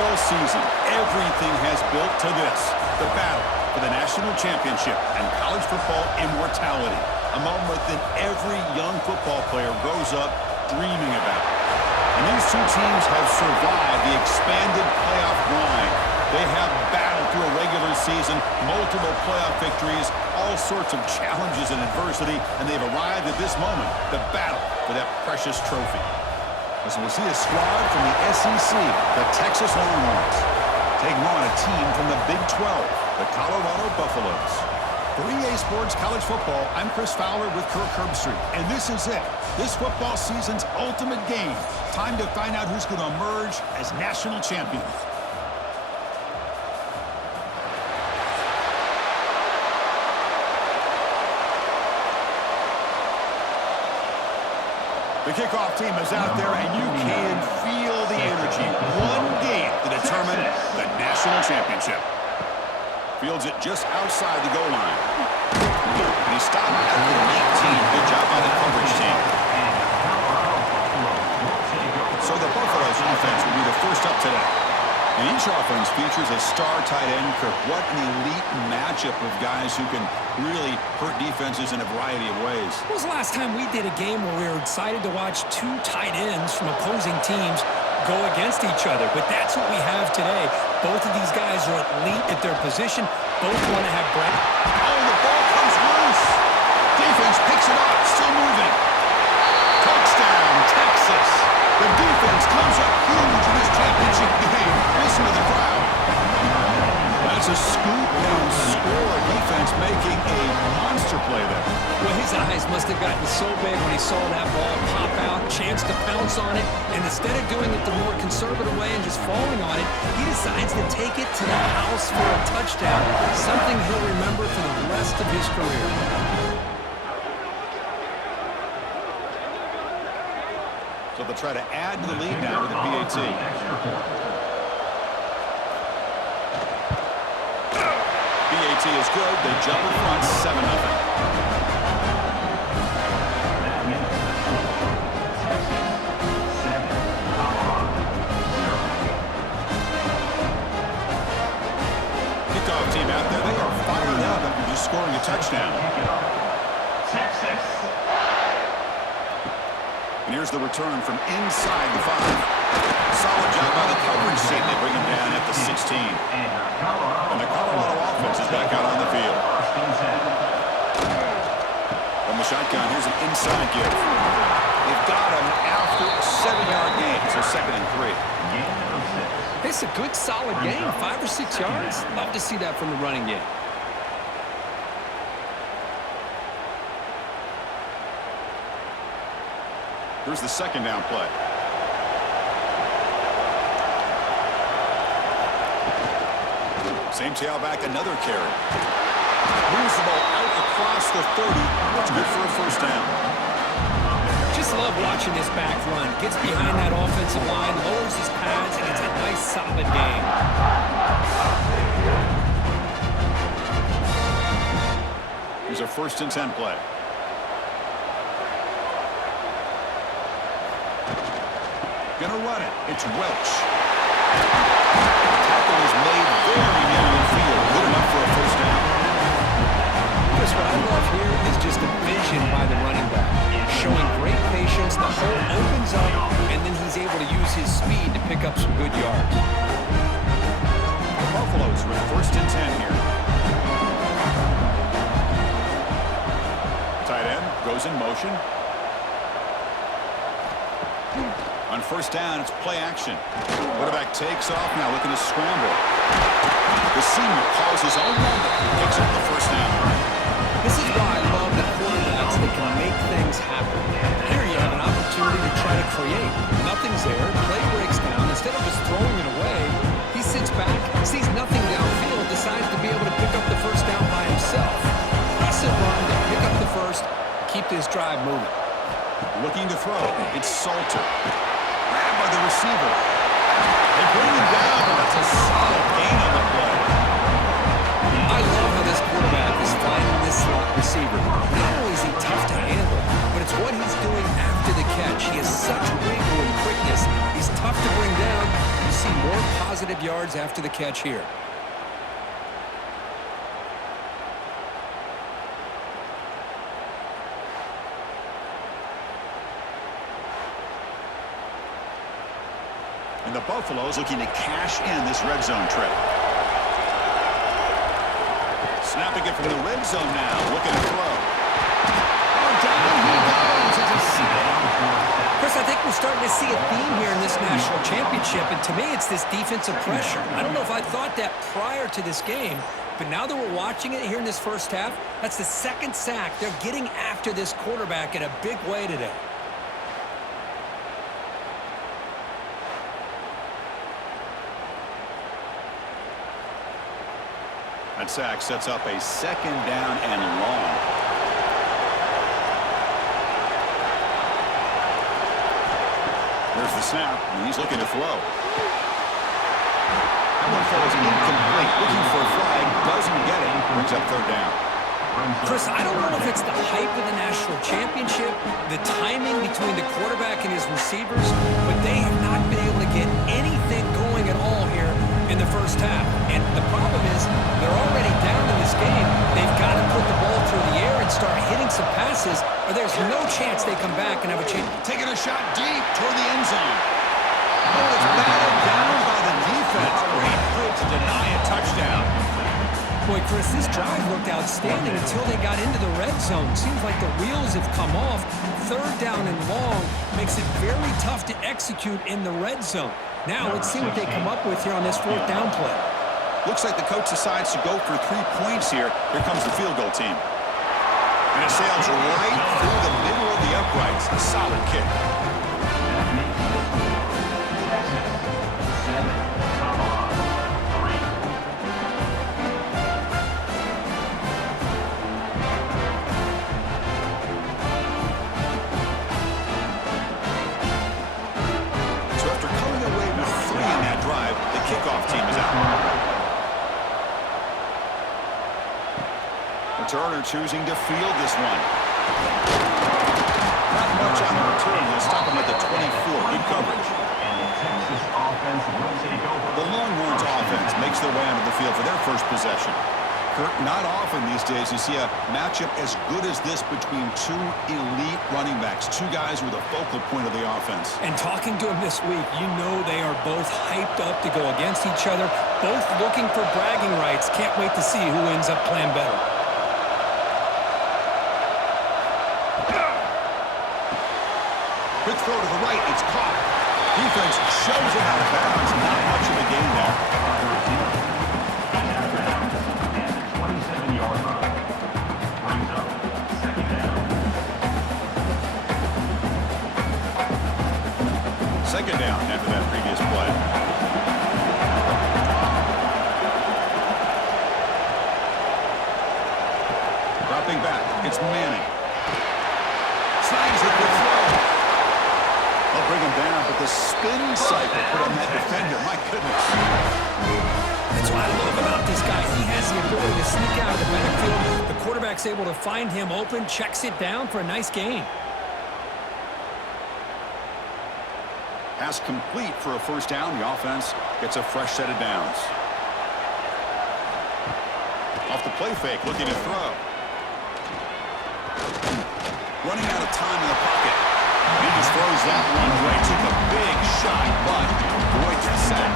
football season, everything has built to this. The battle for the national championship and college football immortality. A moment that every young football player grows up dreaming about. And these two teams have survived the expanded playoff grind. They have battled through a regular season, multiple playoff victories, all sorts of challenges and adversity, and they've arrived at this moment, the battle for that precious trophy. As we'll see a squad from the SEC, the Texas Longhorns, taking on a team from the Big 12, the Colorado Buffaloes. For EA Sports College Football, I'm Chris Fowler with Kirk Herbstreit, and this is it. This football season's ultimate game. Time to find out who's going to emerge as national champion. The kickoff team is out there, and you can feel the energy. One game to determine the national championship. Fields it just outside the goal line. And he stopped at the 19. Good job by the coverage team. So the Buffaloes offense will be the first up today. And each offense features a star tight end. Kirk, what an elite matchup of guys who can really hurt defenses in a variety of ways. When was the last time we did a game where we were excited to watch two tight ends from opposing teams go against each other? But that's what we have today. Both of these guys are elite at their position. Both want to have breath. Oh, the ball comes loose. Defense picks it up, still moving. Touchdown, Texas. The defense comes up huge in this championship game. Listen to the crowd. That's a scoop and score. Defense making a monster play there. Well, his eyes must have gotten so big when he saw that ball pop out, chance to pounce on it, and instead of doing it the more conservative way and just falling on it, he decides to take it to the house for a touchdown, something he'll remember for the rest of his career. So they'll try to add to the lead now with the PAT. PAT is good. They jump in front, 7-0. Kickoff team out there. They are fired up after just scoring a touchdown. Texas. And here's the return from inside the 5. Solid job by the coverage team. They bring him down at the 16. And the Colorado offense is back out on the field. From the shotgun, here's an inside give. They've got him after a 7-yard gain, so 2nd and 3. It's a good, solid game, 5 or 6 yards. Love to see that from the running game. Here's the 2nd down play. Same tailback, another carry. Moves the ball out across the 30. That's good for a 1st down. Just love watching this back run. Gets behind that offensive line, lowers his pads, and it's a nice, solid game. Here's a 1st and 10 play. Gonna run it. It's Welch. Tackle is made very near the field. Good enough for a 1st down. Chris, what I love here is just the vision by the running back. Showing great patience. The hole opens up, and then he's able to use his speed to pick up some good yards. The Buffaloes with 1st and 10 here. Tight end goes in motion. On 1st down, it's play action. Quarterback takes off now, looking to scramble. The senior calls his own number, picks up the 1st down. This is why I love the quarterbacks that can make things happen. Here you have an opportunity to try to create. Nothing's there, play breaks down. Instead of just throwing it away, he sits back, sees nothing downfield, decides to be able to pick up the 1st down by himself. Impressive run to pick up the 1st, keep this drive moving. Looking to throw, it's Salter. Grabbed by the receiver. They bring him down, but that's a solid gain on the play. I love how this quarterback is finding this slot receiver. Not only is he tough to handle, but it's what he's doing after the catch. He has such wiggle and quickness. He's tough to bring down. You see more positive positive yards after the catch here. And the Buffaloes looking to cash in this red zone trip. Snapping it from the red zone now, looking to throw. Oh, down he goes. It's a sack. Chris, I think we're starting to see a theme here in this national championship, and to me, it's this defensive pressure. I don't know if I thought that prior to this game, but now that we're watching it here in this first half, that's the second sack. They're getting after this quarterback in a big way today. That sack sets up a second down and long. There's the snap, and he's looking to throw. That one falls incomplete. Looking for a flag, doesn't get it. Brings up third down. Chris, I don't know if it's the hype of the national championship, the timing between the quarterback and his receivers, but they have not been able to get anything going at all here in the first half. And the problem is they're already down in this game. They've got to put the ball through the air and start hitting some passes, or there's no chance they come back and have a chance. Taking a shot deep toward the end zone. Oh, it's batted down by the defense. Great move to deny a touchdown. Boy, Chris, this drive looked outstanding until they got into the red zone. Seems like the wheels have come off. Third down and long makes it very tough to execute in the red zone. Now, let's see what they come up with here on this fourth down play. Looks like the coach decides to go for 3 points here. Here comes the field goal team. And it sails right through the middle of the uprights. A solid kick. Kickoff team is out. Returner choosing to field this one. Not much on the return. He'll stop him at the 24. Good coverage. The Longhorns offense makes their way onto the field for their first possession. Kurt, not often these days you see a matchup as good as this between 2 elite running backs, 2 guys who are the focal point of the offense. And talking to them this week, you know they are both hyped up to go against each other, both looking for bragging rights. Can't wait to see who ends up playing better. Quick throw to the right, it's caught. Defense shoves it out of bounds. Not much of a gain there. Second down after that previous play. Dropping back, it's Manning. Snags it with throw. They'll bring him down, but the spin cycle put on that defender. My goodness. That's what I love about this guy. He has the ability to sneak out of the backfield. The quarterback's able to find him open, checks it down for a nice gain. Pass complete for a first down. The offense gets a fresh set of downs. Off the play fake, looking to throw. Running out of time in the pocket. He just throws that one away. Took a big shot, but avoids the sack.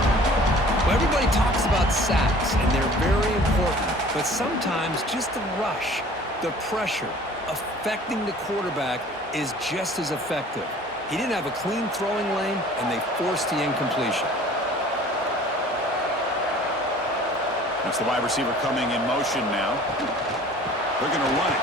Well, everybody talks about sacks, and they're very important. But sometimes just the rush, the pressure, affecting the quarterback is just as effective. He didn't have a clean throwing lane, and they forced the incompletion. That's the wide receiver coming in motion now. They're going to run it.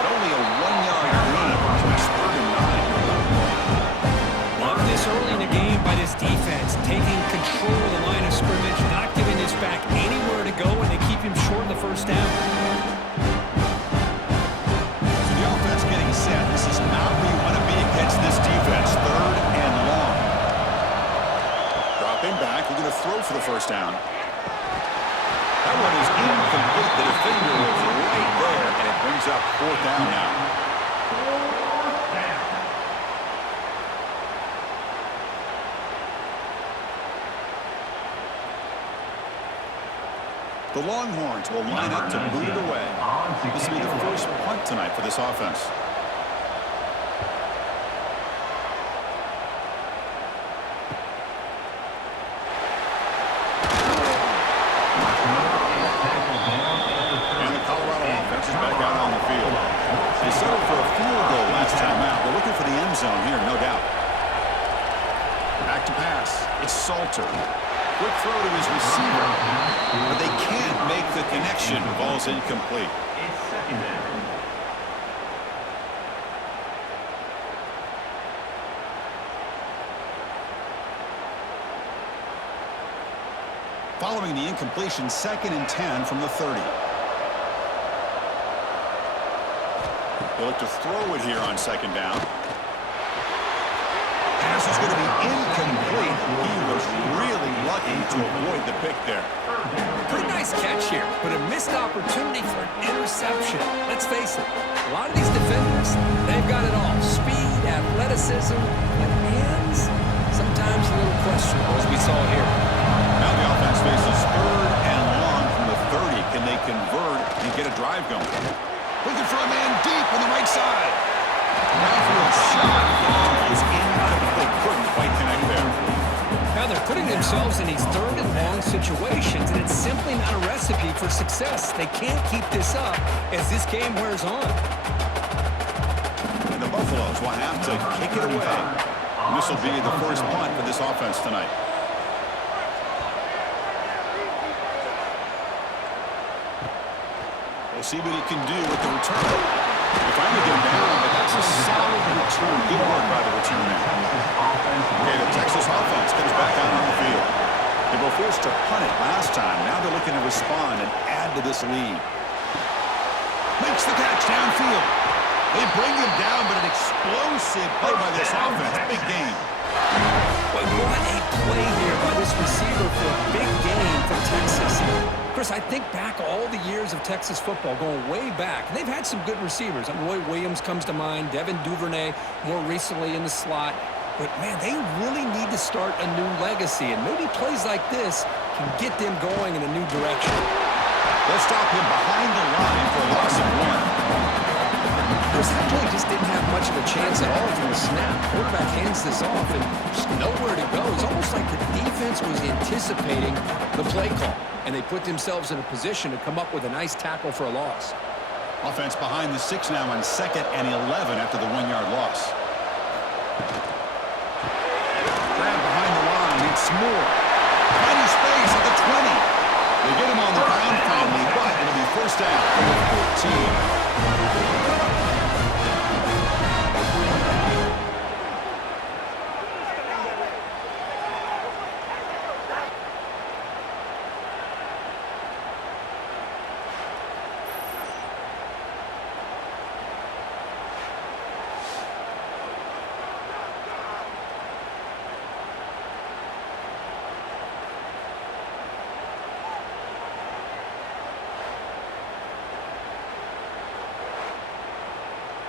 But only a 1-yard gain to expert in 9. Love this early in the game by this defense, taking control of the line of scrimmage, not giving this back anywhere to go, and they keep him short of the first down. So the offense getting set. This is not where you want to be against this defense. Third and long. Dropping back. We're going to throw for the first down. That one is incomplete. The defender was right there, and it brings up fourth down now. The Longhorns will line up to boot it away. This will be the first punt tonight for this offense. And the Colorado offense is back out on the field. They settled for a field goal last time out. They're looking for the end zone here, no doubt. Back to pass. It's Salter. Quick throw to his receiver, but they can't make the connection. Ball's incomplete. It's second down. Following the incompletion, 2nd and 10 from the 30. They look to throw it here on 2nd down. Pass is going to be incomplete. He was really lucky to avoid the pick there. Pretty nice catch here, but a missed opportunity for an interception. Let's face it, a lot of these defenders, they've got it all. Speed, athleticism, and hands, sometimes a little questionable, as we saw here. Now the offense faces 3rd and long from the 30. Can they convert and get a drive going? Looking for a man deep on the right side. Downfield shot is incomplete. Couldn't quite connect there. Now they're putting themselves in these 3rd and long situations, and it's simply not a recipe for success. They can't keep this up as this game wears on. And the Buffaloes will have to kick it away. And this will be the first punt for this offense tonight. We'll see what he can do with the return. They finally get him down, but that's a solid return. Good work by the return man. Okay, the Texas offense comes back out on the field. They were forced to punt it last time. Now they're looking to respond and add to this lead. Makes the catch downfield. They bring him down, but an explosive play by this offense. Big game. But what a play here by this receiver for a big game for Texas. Chris, I think back all the years of Texas football, going way back, and they've had some good receivers. Roy Williams comes to mind, Devin Duvernay more recently in the slot. But, man, they really need to start a new legacy, and maybe plays like this can get them going in a new direction. They'll stop him behind the line for a loss of 1. Chris, that play just didn't have much of a chance at all from the snap. Quarterback hands this off and just nowhere to go. It's almost like the defense was anticipating the play call, and they put themselves in a position to come up with a nice tackle for a loss. Offense behind the 6 now on 2nd and 11 after the 1-yard loss. Grab behind the line. It's Moore. Tiny space at the 20. They get him on the ground finally, but it'll be first down from the 14.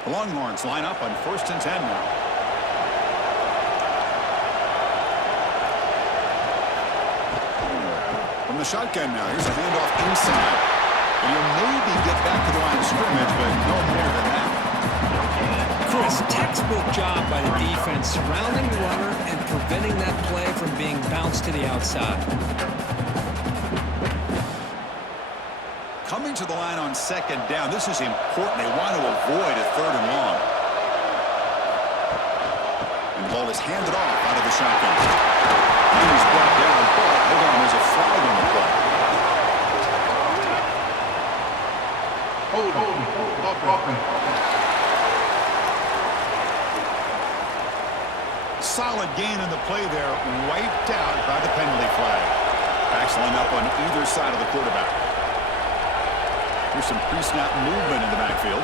The Longhorns line up on 1st and 10 now. From the shotgun now, here's a handoff inside. And he'll maybe get back to the line of scrimmage, but no more than that. Chris, textbook job by the defense, surrounding the runner and preventing that play from being bounced to the outside. Coming to the line on 2nd down. This is important. They want to avoid a 3rd and long. And the ball is handed off out of the shotgun. And he's brought down, but hold on, there's a flag on the play. Solid gain in the play there, wiped out by the penalty flag. Backs line up on either side of the quarterback. Here's some pre-snap movement in the backfield.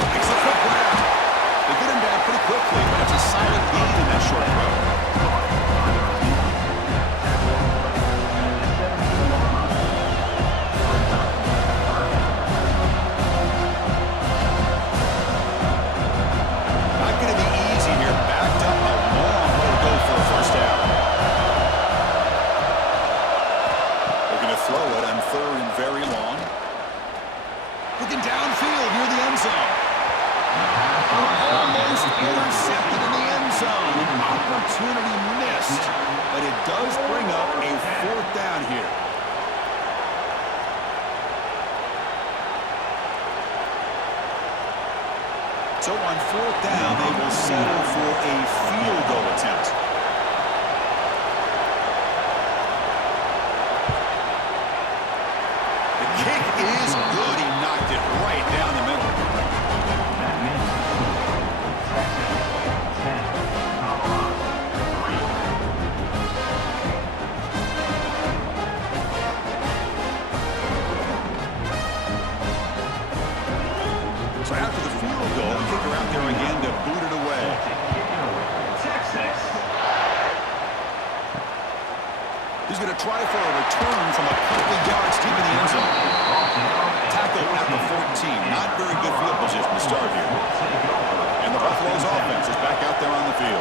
Makes a quick grab. They get him down pretty quickly, but it's a solid gain in that short throw. Not going to be easy here. Backed up a long way to go for a first down. opportunity missed, but it does bring up a 4th down here. So on 4th down, they will settle for a field goal attempt. The kick is good. He knocked it right down the middle. So after the field goal, the kicker out there again to boot it away. He's going to try for a return from a couple of yards deep in the end zone. Tackle at the 14. Not very good field position to start here. And the Buffalo's offense is back out there on the field.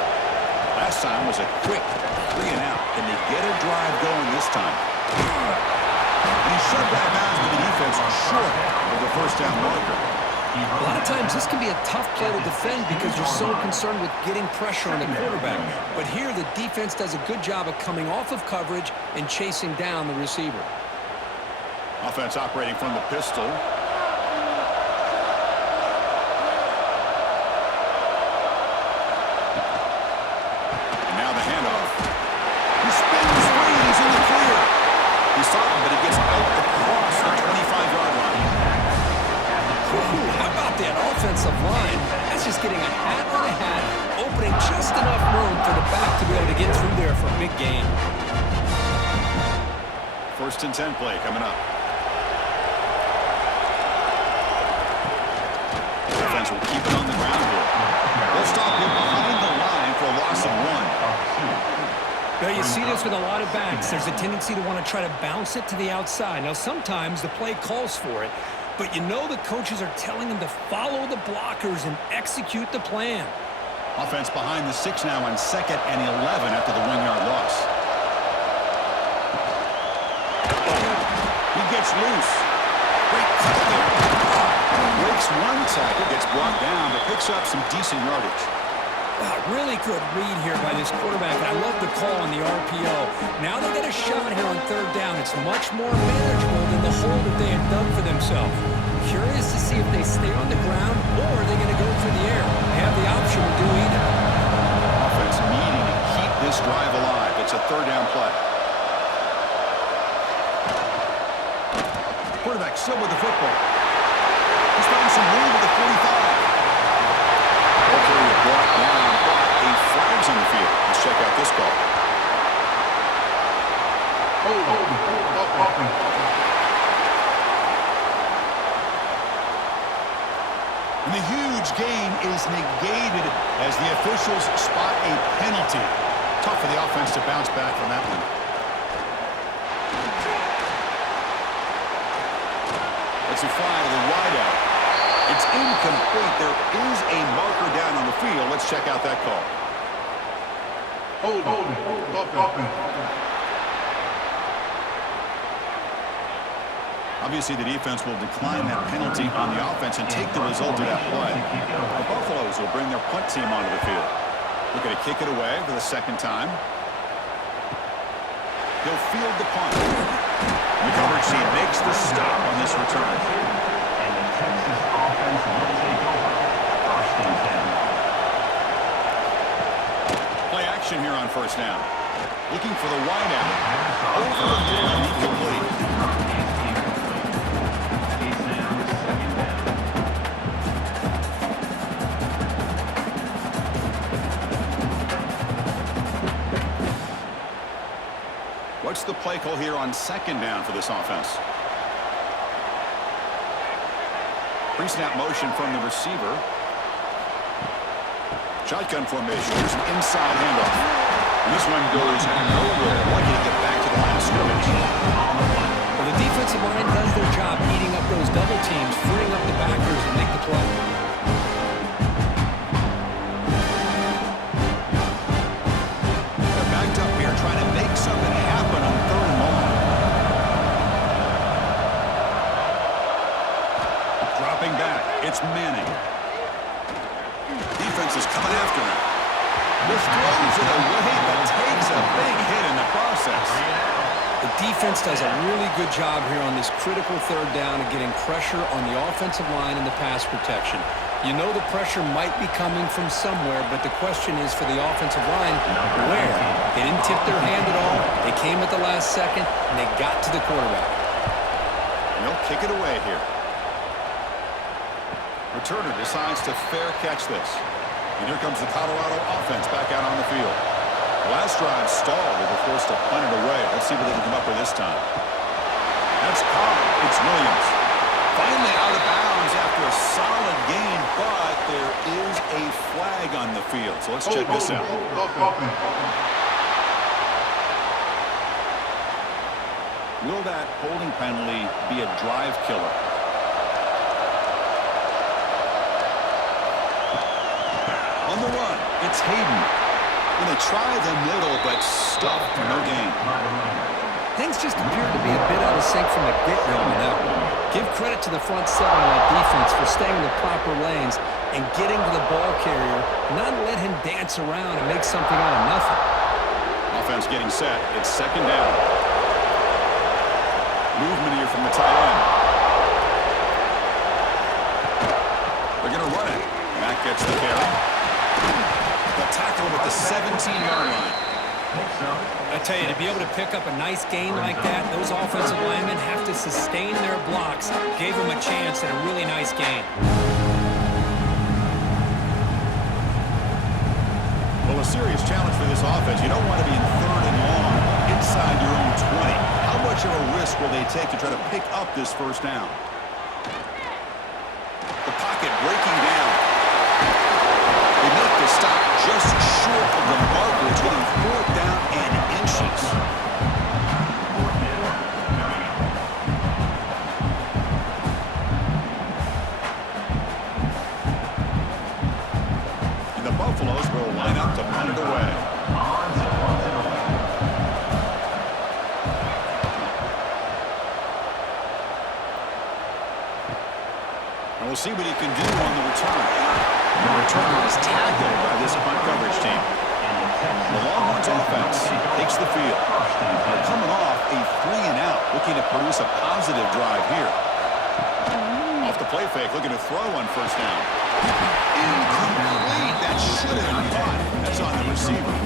Last time was a quick 3 and out. Can they get a drive going this time? And he shoved that bounds with the defense short of the 1st down marker. A lot of times this can be a tough play to defend because you're so concerned with getting pressure on the quarterback. But here the defense does a good job of coming off of coverage and chasing down the receiver. Offense operating from the pistol. And now the handoff. He spins free. He's in the clear. He saw him, but he gets out across the 25-yard line. Ooh, how about that offensive line? That's just getting a hat on a hat, opening just enough room for the back to be able to get through there for a big gain. 1st and 10 play coming up. Defense will keep it on the ground here. They'll stop him behind the line for a loss of 1. Now, you see this with a lot of backs. There's a tendency to want to try to bounce it to the outside. Now, sometimes the play calls for it, but you know the coaches are telling them to follow the blockers and execute the plan. Offense behind the 6 now on 2nd and 11 after the 1-yard loss. He gets loose. Great tackle. Breaks 1 tackle, gets brought down, but picks up some decent yardage. Wow, really good read here by this quarterback. I love the call on the RPO. Now they get a shot here on 3rd down. It's much more manageable than the hole that they had dug for themselves. Curious to see if they stay on the ground or are they going to go through the air. They have the option to do either. Offense needing to keep this drive alive. It's a 3rd down play. Quarterback still with the football. He's found some room at the 45. Carry brought down, but a flag's on the field. Let's check out this call. And the huge gain is negated as the officials spot a penalty. Tough for the offense to bounce back from that one. It's a fly to the wideout. It's incomplete. There is a marker down on the field. Let's check out that call. Obviously, the defense will decline that penalty on the offense and take the result of that play. The Buffaloes will bring their punt team onto the field. Looking to kick it away for the 2nd time. He'll field the punt. The coverage team makes the stop on this return. And the Texas offense will take over 1st and 10. Play action here on 1st down. Looking for the wideout. Over the middle and incomplete. What's the play call here on 2nd down for this offense? Pre-snap motion from the receiver. Shotgun formation. Here's an inside handoff. And this one goes nowhere. Lucky to get back to the line of scrimmage. Well, the defensive line does their job eating up those double teams, freeing up the backers and make the play. They're backed up here trying to make something happen on 3rd and long. Dropping back. It's Manning. Defense is coming after him. This throws it away, but takes a big hit in the process. The defense does a really good job here on this critical third down of getting pressure on the offensive line and the pass protection. You know the pressure might be coming from somewhere, but the question is for the offensive line, where? They didn't tip their hand at all. They came at the last second, and they got to the quarterback. And they'll kick it away here. Returner decides to fair catch this. And here comes the Colorado offense back out on the field. The last drive stalled. They were forced to punt it away. Let's see what they can come up with this time. That's caught. It's Williams. Finally out of bounds after a solid gain, but there is a flag on the field. So let's check this out. Will that holding penalty be a drive killer? On the run, it's Hayden. And they try the middle, but stuffed for no gain. Things just appeared to be a bit out of sync from the get-go on that one. Give credit to the front seven of that defense for staying in the proper lanes and getting to the ball carrier, not let him dance around and make something out of nothing. Offense getting set. It's second down. Movement here from the tight end. They're going to run it. Matt gets the carry. The tackle at the 17-yard line. I tell you, to be able to pick up a nice gain like that, those offensive linemen have to sustain their blocks. Gave them a chance at a really nice gain. Well, a serious challenge for this offense. You don't want to be in third and long inside your own 20. How much of a risk will they take to try to pick up this first down? The pocket breaking down. They make the stop just short of the marker. It's getting fourth down and inches. And the Buffaloes will line up to punt it away. And we'll see what he can do on the return. The returner is tackled by this punt coverage team. The Longhorns offense takes the field. They're coming off a 3-and-out, looking to produce a positive drive here. Off the play fake, looking to throw on first down. Incomplete. That should have been caught. That's on the receiver.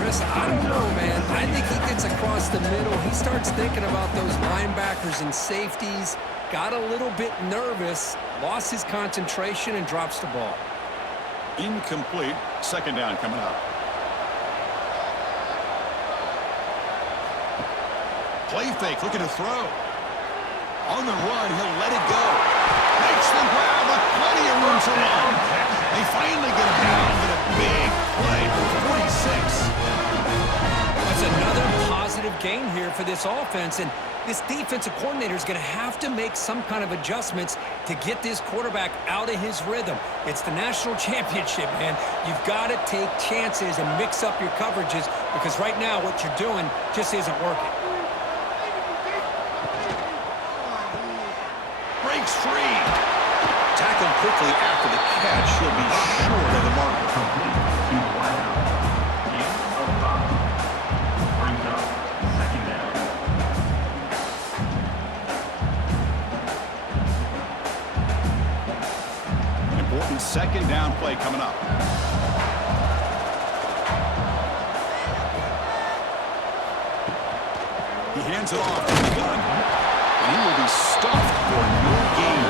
Chris, I don't know, man. I think he gets across the middle. He starts thinking about those linebackers and safeties. Got a little bit nervous, lost his concentration, and drops the ball. Incomplete. Second down coming up. Play fake, looking to throw. On the run, he'll let it go. Makes the grab with plenty of room to run. They finally get him down with a big play for 46. That's another positive gain here for this offense, and this defensive coordinator is going to have to make some kind of adjustments to get this quarterback out of his rhythm. It's the national championship, man. You've got to take chances and mix up your coverages because right now what you're doing just isn't working. Breaks free. Tackled quickly after the catch. He'll be short of the mark. Second down play coming up. He hands it off to the gun, and he will be stuffed for no gain.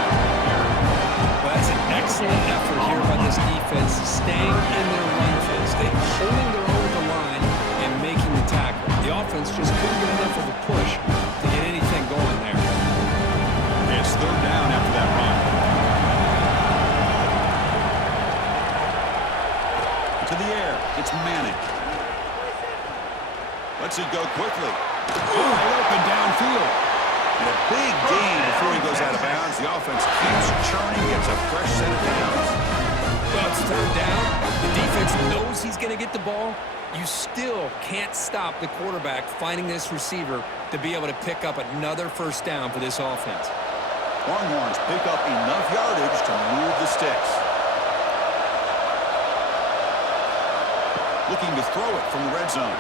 Well, that's an excellent effort here by this defense, staying in their run phase. They holding their own at the line and making the tackle. The offense just couldn't get enough of a push to get anything going there. It's third down after that run. To the air, it's Manning. Lets it go quickly. Wide open downfield. And a big gain before he goes out of bounds. The offense keeps churning, gets a fresh set of downs. Well, it's third down. The defense knows he's going to get the ball. You still can't stop the quarterback finding this receiver to be able to pick up another first down for this offense. Longhorns pick up enough yardage to move the sticks. looking to throw it from the red zone.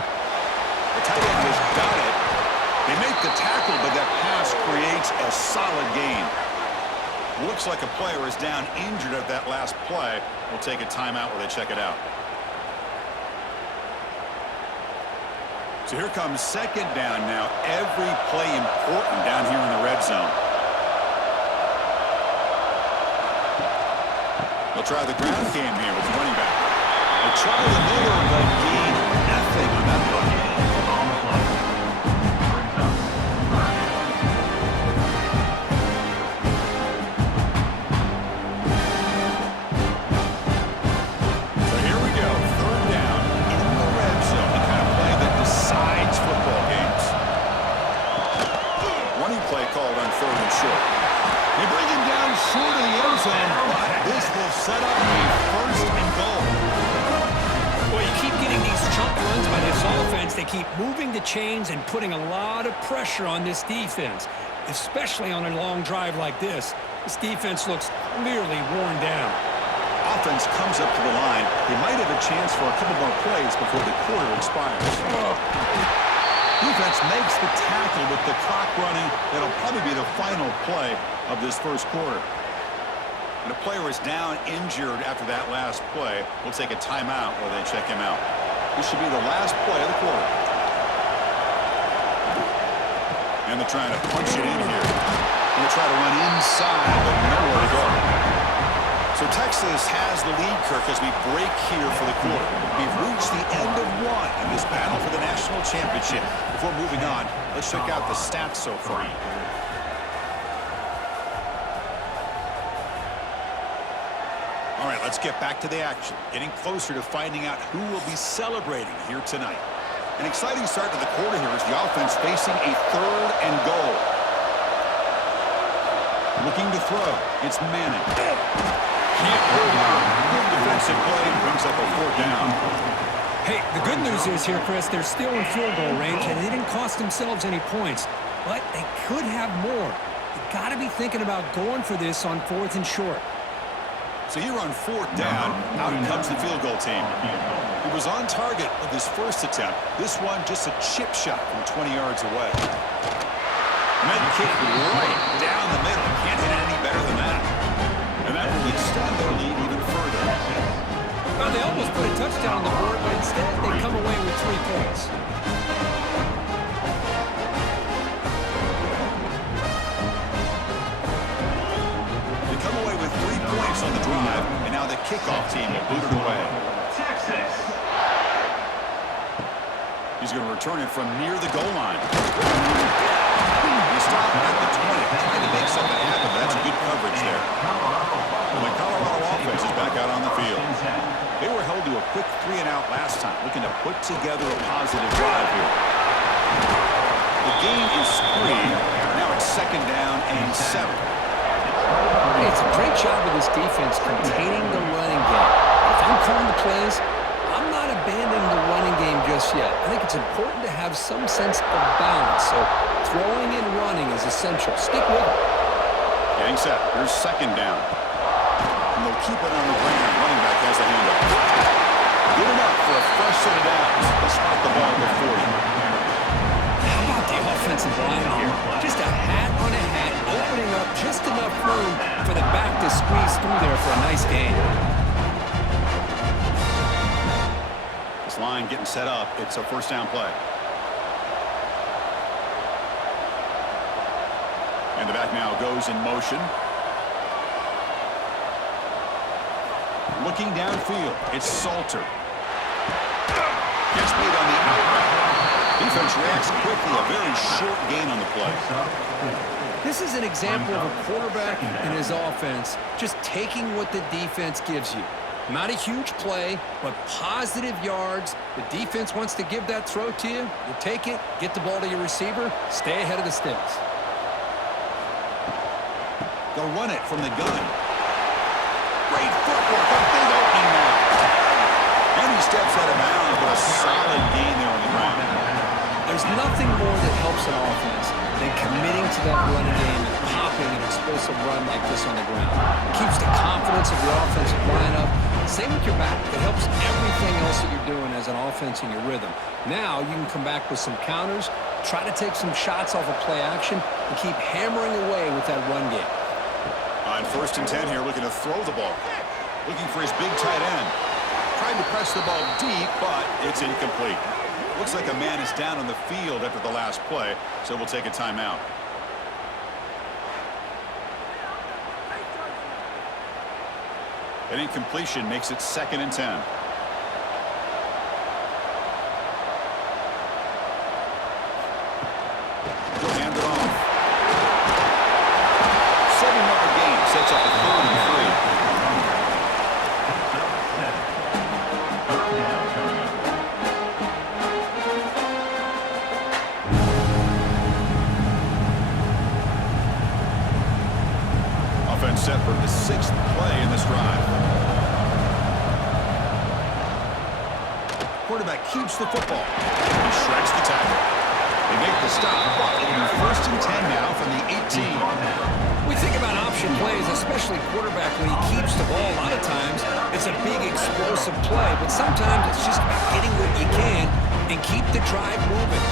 The tight end has got it. They make the tackle, but that pass creates a solid gain. Looks like a player is down injured at that last play. We'll take a timeout while they check it out. So here comes second down now. Every play important down here in the red zone. They'll try the ground game here with the running back. They try the middle, but gain nothing on that play. So here we go. Third down in the red zone. The kind of play that decides football games. Running play called on third and short. They bring him down short of the end zone, but this will set up a first and goal. Well, you keep getting these chunk runs by this offense. They keep moving the chains and putting a lot of pressure on this defense, especially on a long drive like this. This defense looks clearly worn down. Offense comes up to the line. They might have a chance for a couple more plays before the quarter expires. Defense makes the tackle with the clock running. That'll probably be the final play of this first quarter. And a player is down injured after that last play. We'll take a timeout while they check him out. This should be the last play of the quarter. And they're trying to punch it in here. They're going to try to run inside, but nowhere to go. So Texas has the lead, Kirk, as we break here for the quarter. We've reached the end of one in this battle for the national championship. Before moving on, let's check out the stats so far. All right, let's get back to the action. Getting closer to finding out who will be celebrating here tonight. An exciting start to the quarter here as the offense facing a third and goal. Looking to throw. It's Manning. Can't hold on. Good defensive play. Brings up a fourth down. Hey, the good news is here, Chris, they're still in field goal range, and they didn't cost themselves any points. But they could have more. You got to be thinking about going for this on fourth and short. So here on fourth down, out comes the field goal team. He was on target with his first attempt. This one just a chip shot from 20 yards away. Med kick right down the middle. Can't hit it any better than that. And that will extend their lead even further. Well, they almost put a touchdown on the board, but instead they come away with 3 points. They come away with 3 points on the drive, and now the kickoff team will boot it away. Texas. He's going to return it from near the goal line. He stopped at the 20, trying to make something happen, but that's good coverage there. And the Colorado offense is back out on the field. They were held to a quick 3-and-out last time, looking to put together a positive drive here. The gain is 3. Now it's second down and 7. Hey, it's a great job of this defense containing the running game. If I'm calling the plays, I'm not abandoning the running game just yet. I think it's important to have some sense of balance. So throwing and running is essential. Stick with it. Getting set. Here's second down. And they'll keep it on the ground. Running back has the handoff. Good enough for a fresh set of downs. They'll spot the ball at the 40. How about the offensive line here? Just a hat on a hat, opening up just enough room for the back to squeeze through there for a nice gain. This line getting set up. It's a first down play. And the back now goes in motion. Looking downfield. It's Salter. Gets beat on the outright. Defense reacts quickly. A very short gain on the play. This is an example of a quarterback and his offense just taking what the defense gives you. Not a huge play, but positive yards. The defense wants to give that throw to you. You take it, get the ball to your receiver, stay ahead of the sticks. They'll run it from the gun. Great footwork. A big opening now. And he steps out of bounds, but a solid gain there on the ground. There's nothing more that helps an offense than committing to that running game and popping an explosive run like this on the ground. Keeps the confidence of the offensive lineup, Same with your back. It helps everything else that you're doing as an offense in your rhythm. Now you can come back with some counters, try to take some shots off of play action, and keep hammering away with that run game. On 1st and 10 here, looking to throw the ball. Looking for his big tight end. Trying to press the ball deep, but it's incomplete. Looks like a man is down on the field after the last play, so we'll take a timeout. An incompletion makes it 2nd and 10. He'll hand it off. 7-yard gain sets up a 3rd and 3. Offense set for the 6th play in this drive. Quarterback keeps the football. He shreds the tackle. They make the stop, but it'll be 1st and 10 now from the 18. We think about option plays, especially quarterback when he keeps the ball. A lot of times, it's a big explosive play, but sometimes it's just about getting what you can and keep the drive moving.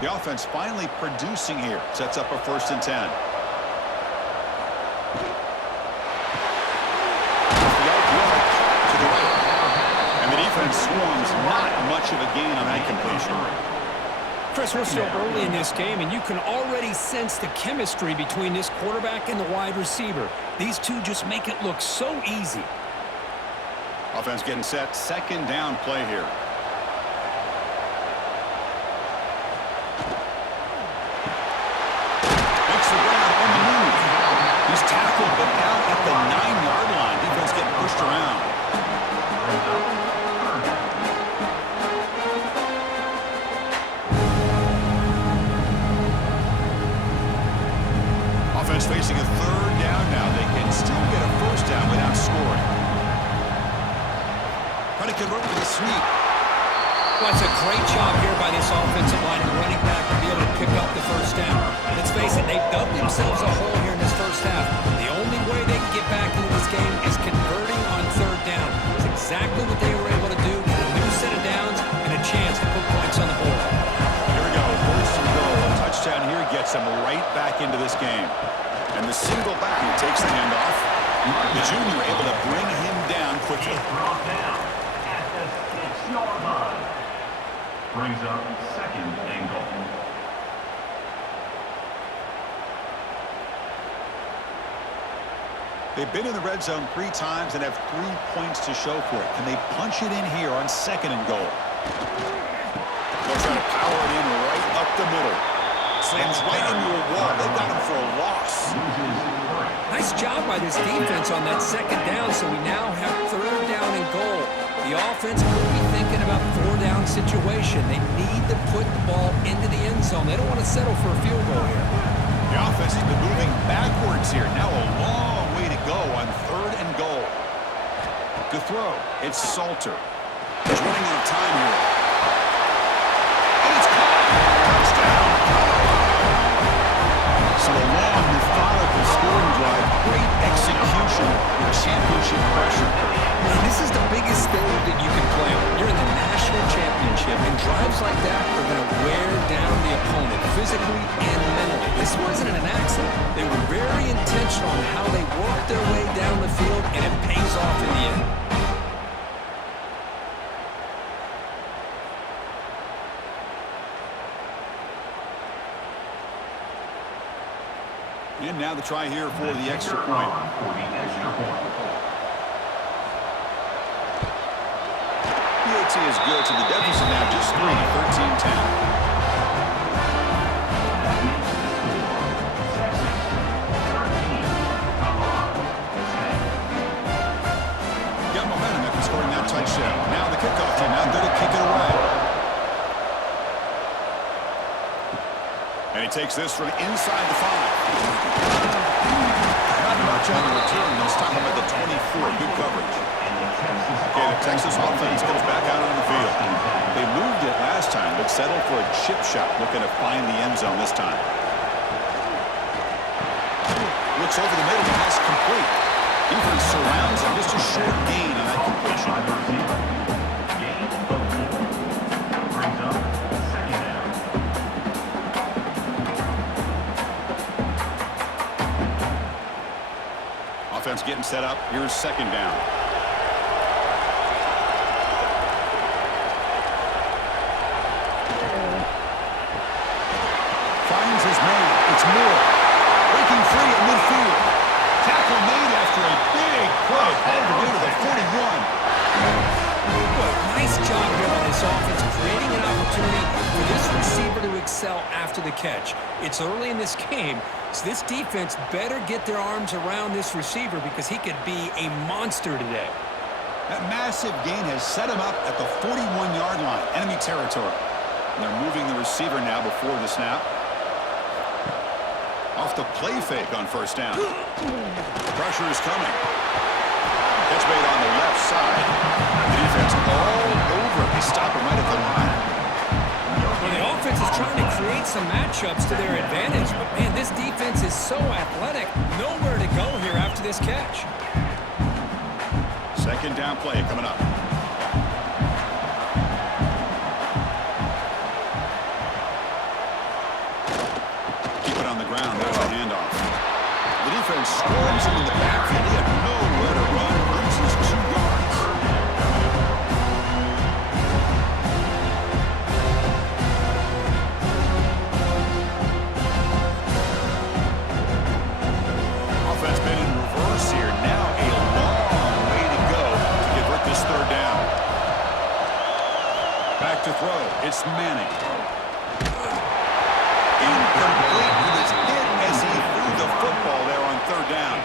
The offense finally producing here. Sets up a 1st and 10. Swarms, not much of a gain on that completion. Chris, we're still early in this game, and you can already sense the chemistry between this quarterback and the wide receiver. These two just make it look so easy. Offense getting set. 2nd down play here. Makes the ground on the move. He's tackled, but now at the 9-yard line. Defense getting pushed around. Offense facing a 3rd down now. They can still get a 1st down without scoring. Trying to convert with a sweep. Well, it's a great job here by this offensive line and the running back to be able to pick up the 1st down. Let's face it, they've dug themselves a hole here in this 1st half. The only way they can get back into this game is converting on 3rd down. It's exactly what they were able to do. Get a new set of downs and a chance to put points on the board. Here we go. 1st and goal. A touchdown here gets them right back into this game. And the single back takes the handoff. The junior able to bring him down quickly. Brought down at the 6-yard line. Brings up 2nd and goal. They've been in the red zone 3 times and have 3 points to show for it. Can they punch it in here on 2nd and goal? They'll try to power it in right up the middle. Slams right into a wall. They've got him for a loss. Nice job by this defense on that 2nd down, so we now have 3rd down and goal. The offense could be thinking about 4-down situation. They need to put the ball into the end zone. They don't want to settle for a field goal here. The offense has been moving backwards here. Now a long way to go on 3rd and goal. To throw, it's Salter. He's running out of time here. And it's caught. Touchdown. So a long, methodical scoring drive. Great execution. Championship pressure. And this is the biggest stage that you can play on. You're in the national championship, and drives like that are going to wear down the opponent physically and mentally. This wasn't an accident. They were very intentional on how they worked their way down the field, and it pays off in the end. And now the try here for the extra point. PAT is good, so the deficit now just 3, 13-10. Got momentum after scoring that touchdown. Now the kickoff team out there to kick it away. And he takes this from inside the 5. Not much on the return. They'll stop him at the 24. Good coverage. Okay, the Texas offense comes back out on the field. They moved it last time, but settled for a chip shot, looking to find the end zone this time. Looks over the middle, and that's complete. Defense surrounds him. Just a short gain on that completion. Wide receiver. Gain of 4. Brings up 2nd down. Offense getting set up. Here's 2nd down. Finds his man. It's Moore. Breaking free at midfield. Tackle made after a big play all the way to the 41. Boy, nice job here on this offense, creating an opportunity for this receiver to excel after the catch. It's early in this game, so this defense better get their arms around this receiver because he could be a monster today. That massive gain has set him up at the 41-yard line, enemy territory. And they're moving the receiver now before the snap. Off the play fake on 1st down. Pressure is coming. Catch made on the left side. The defense all over. They stop him right at the line. Well, the offense is trying to create some matchups to their advantage, but man, this defense is so athletic. Nowhere to go here after this catch. 2nd down play coming up. Keep it on the ground. There's the handoff. The defense swarms him in the backfield. He had nowhere to run. Loses 2 yards. Offense been in reverse here. Now a long way to go to convert this 3rd down. Back to throw. It's Manning. Incomplete. He was hit as he threw the football there on 3rd down.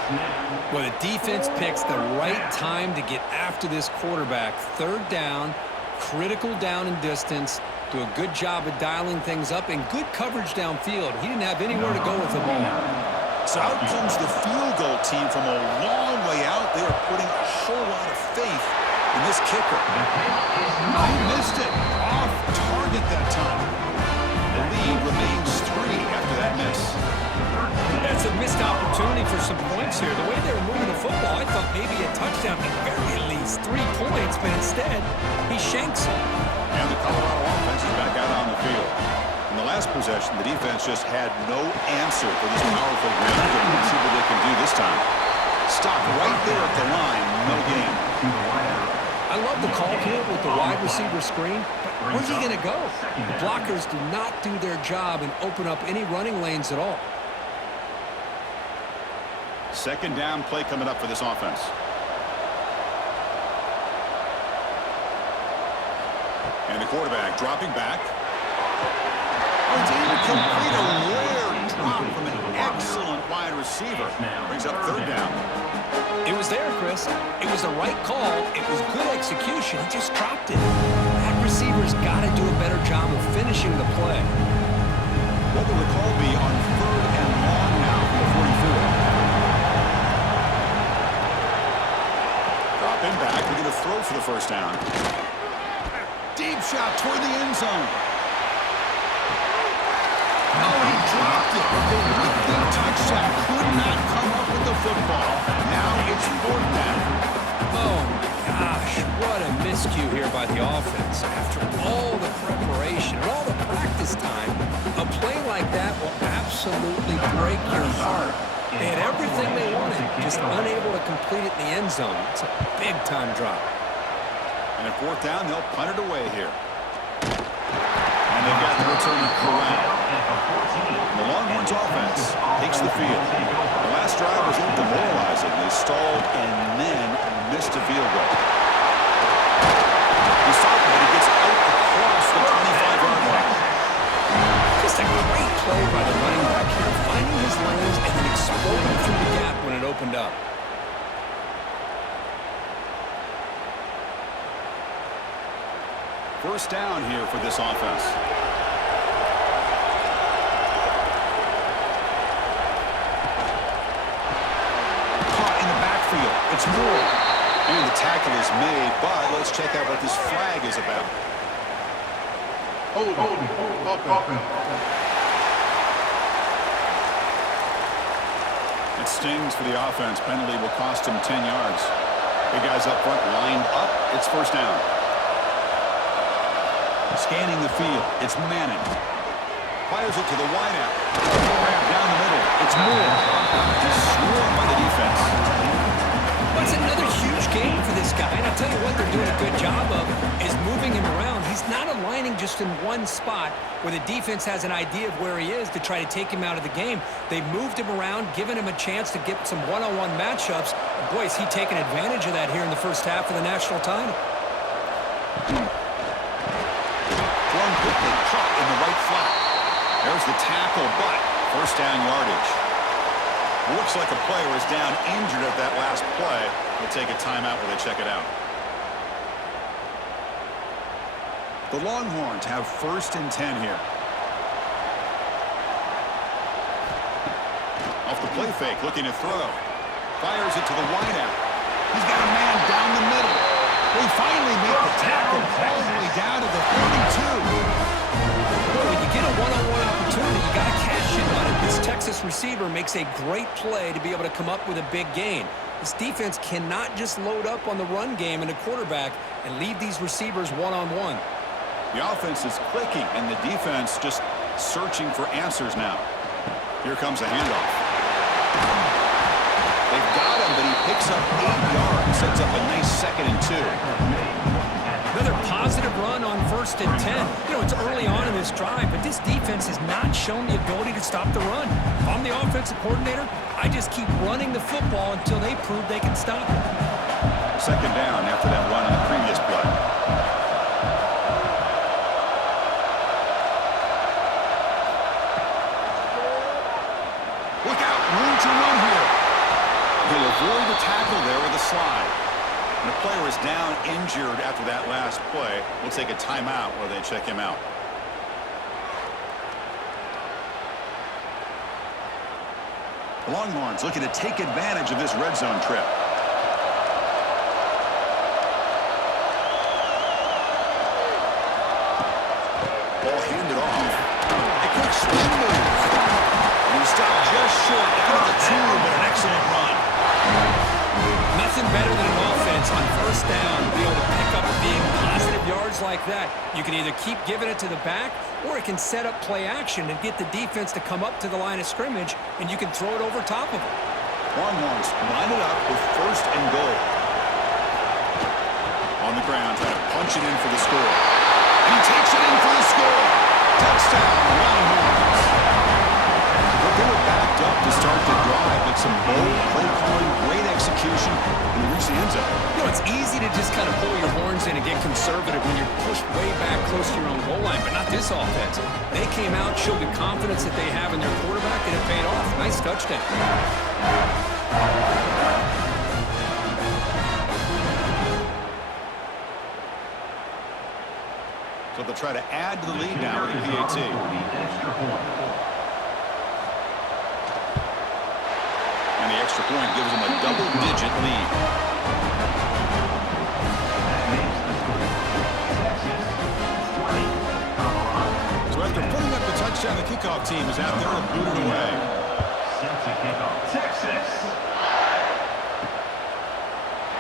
Well, the defense picks the right time to get after this quarterback. 3rd down, critical down and distance. Do a good job of dialing things up and good coverage downfield. He didn't have anywhere to go with the ball. So out comes the field goal team from a long way out. They are putting a whole lot of faith in this kicker. He missed it. Off target that time. The lead remains 3 after that miss. That's a missed opportunity for some points here. The way they were moving the football, I thought maybe a touchdown, at very least 3 points, but instead, he shanks it. And the Colorado offense is back out on the field. In the last possession, the defense just had no answer for this powerful ground game. Let's see what they can do this time. Stop right there at the line. No gain. I love the call here with the wide receiver screen, but where's he going to go? The blockers do not do their job and open up any running lanes at all. 2nd down play coming up for this offense. And the quarterback dropping back. It's incomplete, a rare drop from an excellent wide receiver. Brings up 3rd down. It was there, Chris. It was the right call. It was good execution. He just dropped it. That receiver's got to do a better job of finishing the play. What will the call be on 3rd and long now from the 44? Dropping back. We're going to throw for the 1st down. Deep shot toward the end zone. No, he dropped it. The weak touchdown could not come up with the football. Now it's 4th down. Oh, my gosh. What a miscue here by the offense. After all the preparation and all the practice time, a play like that will absolutely break your heart. They had everything they wanted, just unable to complete it in the end zone. It's a big-time drop. And at 4th down, they'll punt it away here. And they've got the return corral. The Longhorns offense takes the field. The last drive was a little demoralizing. They stalled and then missed a field goal. He stopped, but he gets out across the 25-yard line. Just a great play by the running back here, finding his lanes and then exploding through the gap when it opened up. First down here for this offense. Caught in the backfield. It's Moore. And the tackle is made, but let's check out what this flag is about. It stings for the offense. Penalty will cost him 10 yards. Big guys up front lined up. It's first down. Scanning the field. It's Manning. Fires it to the wideout. Grab down the middle. It's Moore. He's swarmed by the defense. Well, it's another huge game for this guy, and I'll tell you what they're doing a good job of is moving him around. He's not aligning just in one spot where the defense has an idea of where he is to try to take him out of the game. They've moved him around, given him a chance to get some one-on-one matchups. And boy, is he taking advantage of that here in the first half of the national title. Thrown quickly, caught in the right flat. There's the tackle, but first down yardage. Looks like a player is down injured at that last play. We'll take a timeout while they check it out. The Longhorns have first and 10 here. Off the play fake, looking to throw. Fires it to the wideout. He's got a man down the middle. They finally make the tackle all the way down to the 32. Well, when you get a one-on-one opportunity, you got to cash in on it. This Texas receiver makes a great play to be able to come up with a big gain. This defense cannot just load up on the run game and the quarterback and leave these receivers one-on-one. The offense is clicking, and the defense just searching for answers now. Here comes a handoff. They've got him, but he picks up 8 yards. Sets up a nice 2nd and 2. Another positive run on 1st and 10. You know, it's early on in this drive, but this defense has not shown the ability to stop the run. If I'm the offensive coordinator, I just keep running the football until they prove they can stop it. 2nd down after that run on the previous play. Look out, room to run here. He'll avoid the tackle there with a slide. And the player is down injured after that last play. We'll take a timeout while they check him out. The Longhorns looking to take advantage of this red zone trip. Ball handed off. A quick swing move. And he stopped just short down at the 2, but an excellent run. Nothing better than an offense on 1st down to be able to pick up big positive yards like that. You can either keep giving it to the back, or it can set up play action and get the defense to come up to the line of scrimmage, and you can throw it over top of it. Longhorns line it up with 1st and goal. On the ground, trying to punch it in for the score. And he takes it in for the score. Touchdown, Longhorns. But they were backed up to start the drive, but some bold play calling, great execution, and they reach the end zone. You know, it's easy to just kind of pull your horns in and get conservative when you're pushed way back close to your own goal line, but not this offense. They came out, showed the confidence that they have in their quarterback, and it paid off. Nice touchdown. So they'll try to add to the lead now with the PAT. And the extra point gives them a double-digit lead. So after putting up the touchdown, the kickoff team is out there to boot it away. Texas.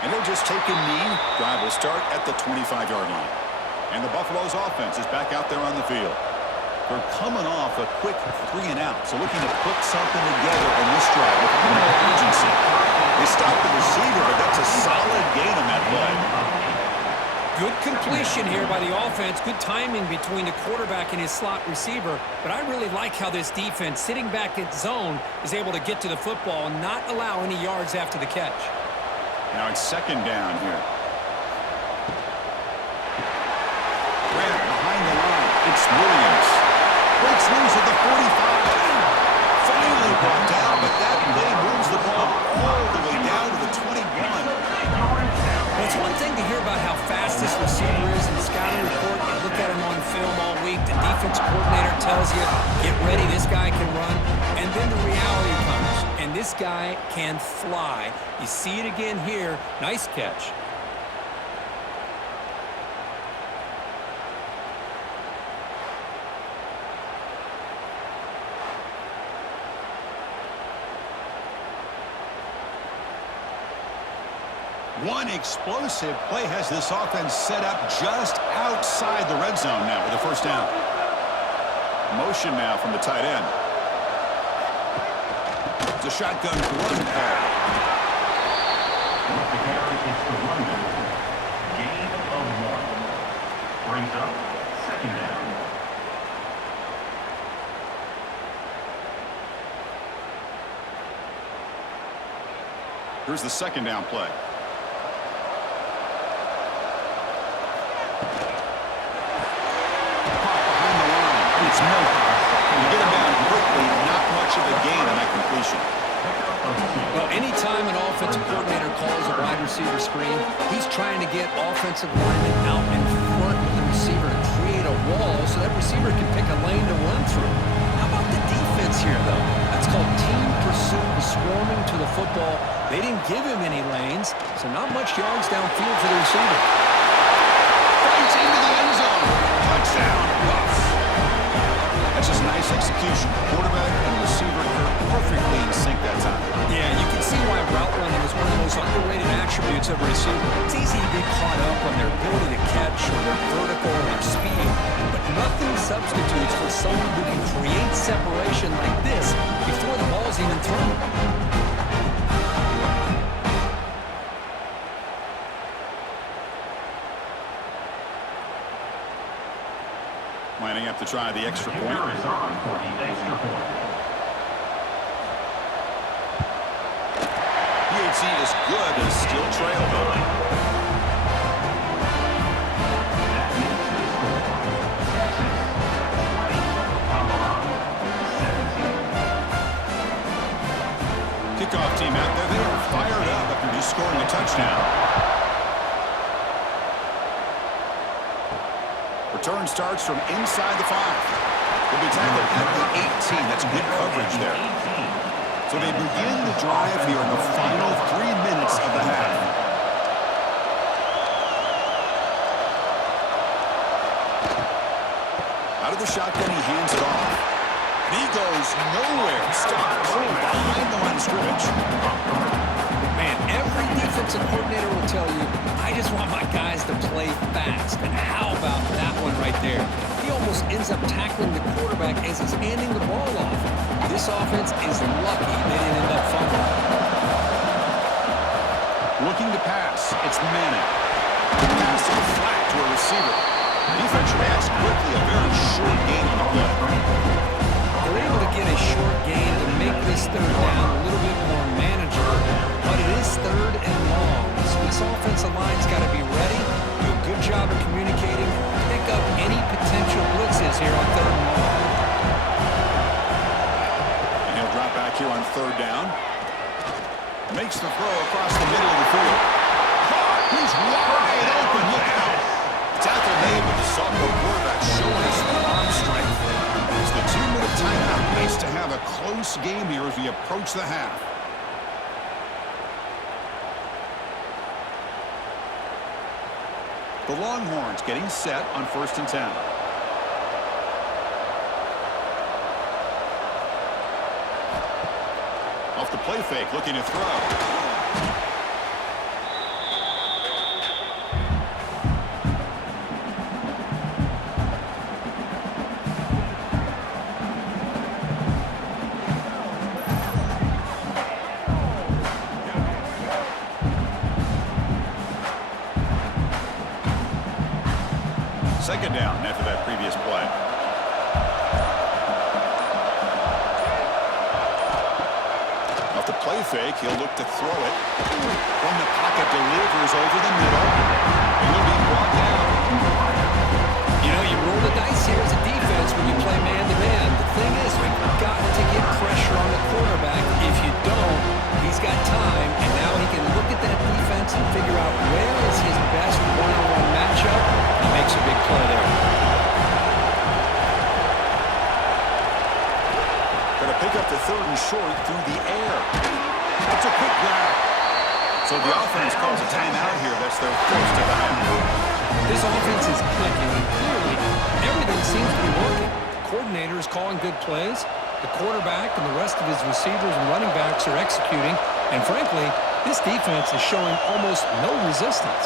And they'll just take a knee. Drive will start at the 25-yard line. And the Buffalo's offense is back out there on the field. They're coming off a quick 3 and out, so looking to put something together in this drive with more urgency. They stopped the receiver, but that's a solid gain on that play. Good completion here by the offense. Good timing between the quarterback and his slot receiver. But I really like how this defense, sitting back in zone, is able to get to the football and not allow any yards after the catch. Now it's 2nd down here. Grant behind the line. It's Williams. Breaks loose at the 45. Finally brought down, but that play moves the ball all the way down to the 21. Well, it's one thing to hear about how fast this receiver is in the scouting report. You look at him on film all week. The defense coordinator tells you, get ready, this guy can run. And then the reality comes, and this guy can fly. You see it again here. Nice catch. One explosive play has this offense set up just outside the red zone now with a first down. Motion now from the tight end. It's a shotgun run call. The carry is the running. Gain of 1. Brings up second down. Here's the second down play. It's Miller. You get him down quickly, not much of a gain on that completion. Well, anytime an offensive coordinator calls a wide receiver screen, he's trying to get offensive linemen out in front of the receiver to create a wall so that receiver can pick a lane to run through. How about the defense here, though? That's called team pursuit and swarming to the football. They didn't give him any lanes, so not much yards downfield for the receiver. Fights into the end zone. Touchdown, Buffs. That's just nice execution. Quarterback and receiver perfectly in sync that time. Yeah, you can see why route running is one of the most underrated attributes of a receiver. It's easy to get caught up on their ability to catch or their vertical or their speed, but nothing substitutes for someone who can create separation like this before the ball's even thrown. Lining up to try the extra point. Is on for the extra point. PAT is good, but still trail, though. That makes the score. Texas 20, Colorado 17. Kickoff team out there. They are fired up after just scoring a touchdown. Return starts from inside the 5. They'll be tackled at the 18. That's good coverage there. So they begin the drive here in the final 3 minutes of the half. Out of the shotgun, he hands it off. And he goes nowhere. Stopped cold behind the line of scrimmage. Man, every defensive coordinator will tell you, I just want my guys to play fast. And how about that one right there? He almost ends up tackling the quarterback as he's handing the ball off. This offense is lucky they didn't end up fumbling. Looking to pass. It's Manning. Pass to the flat to a receiver. Defense reacts quickly. A very short gain on the play. They're able to get a short gain to make this third down a little bit more manageable, but it is third and long. So this offensive line's got to be ready, do a good job of communicating, pick up any potential blitzes here on third and long. And he'll drop back here on third down. Makes the throw across the middle of the field. He's wide open. Look out. Tackle made, but the sophomore quarterback showing us the arm strength. It's the 2-minute timeout. Nice to have a close game here as we approach the half. The Longhorns getting set on 1st and 10. Off the play fake, looking to throw. Second down after that previous play. Off the play fake, he'll look to throw it. From the pocket, delivers over the middle. He'll be brought down. You know, you roll the dice here as a defense when you play man-to-man. The thing is, we've got to get pressure on the quarterback. If you don't, he's got time, and now he can look at that defense and figure out where is his best one-on-one matchup. He makes a big play there. Going to pick up the third and short through the air. It's a quick grab. So the offense calls a timeout here. That's their first of the half. This offense is clicking, and clearly everything seems to be working. The coordinator is calling good plays. The quarterback and the rest of his receivers and running backs are executing. And frankly, This defense is showing almost no resistance.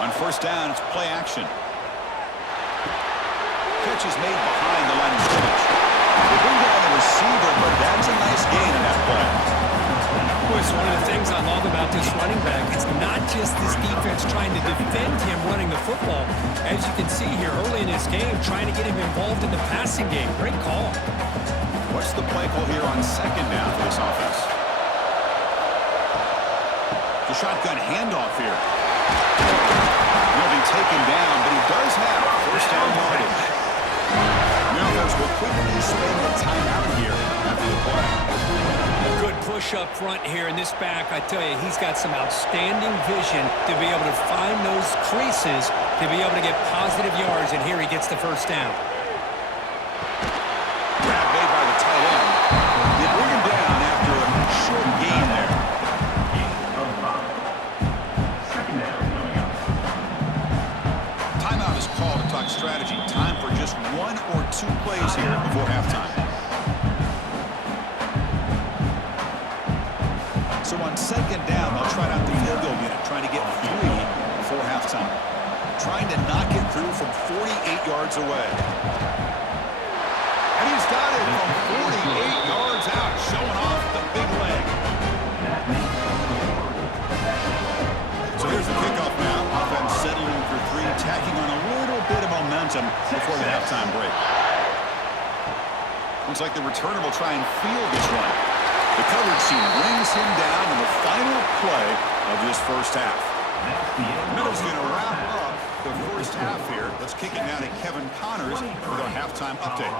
On first down, it's play action. Catch is made behind the line of scrimmage. They bring down the receiver, but that's a nice gain in that play. Boy, it's one of the things I love about this running back. It's not just this defense trying to defend him running the football. As you can see here early in his game, trying to get him involved in the passing game. Great call. What's the play call here on second down for this offense? The shotgun handoff here. He'll be taken down, but he does have first down yardage. The offense will quickly spend the timeout here after the play. A good push up front here in this back. I tell you, he's got some outstanding vision to be able to find those creases, to be able to get positive yards, and here he gets the first down. Grab made by the tight end. They bring him down after a short gain there. Second down coming up. Timeout is called to talk strategy. Time for just one or two plays here before halftime. So on second down, they'll try out the field goal unit, trying to get 3 before halftime. Trying to knock it through from 48 yards away. And he's got it from 48 yards out, showing off the big leg. So here's the kickoff now. Offense settling for 3, tacking on a little bit of momentum before the halftime break. Looks like the returner will try and field this one. The coverage team brings him down in the final play of this first half. Middle's going to wrap up the first half here. Let's kick it now to Kevin Connors with our halftime update.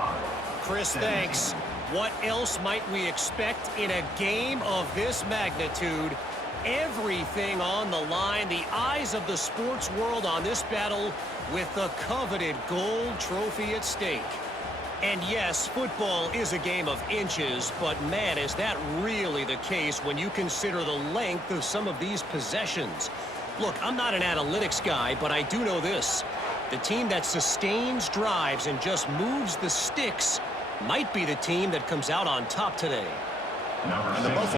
Chris, thanks. What else might we expect in a game of this magnitude? Everything on the line, the eyes of the sports world on this battle with the coveted gold trophy at stake. And yes, football is a game of inches, but man, is that really the case when you consider the length of some of these possessions. Look, I'm not an analytics guy, but I do know this. The team that sustains drives and just moves the sticks might be the team that comes out on top today. Number And the 6.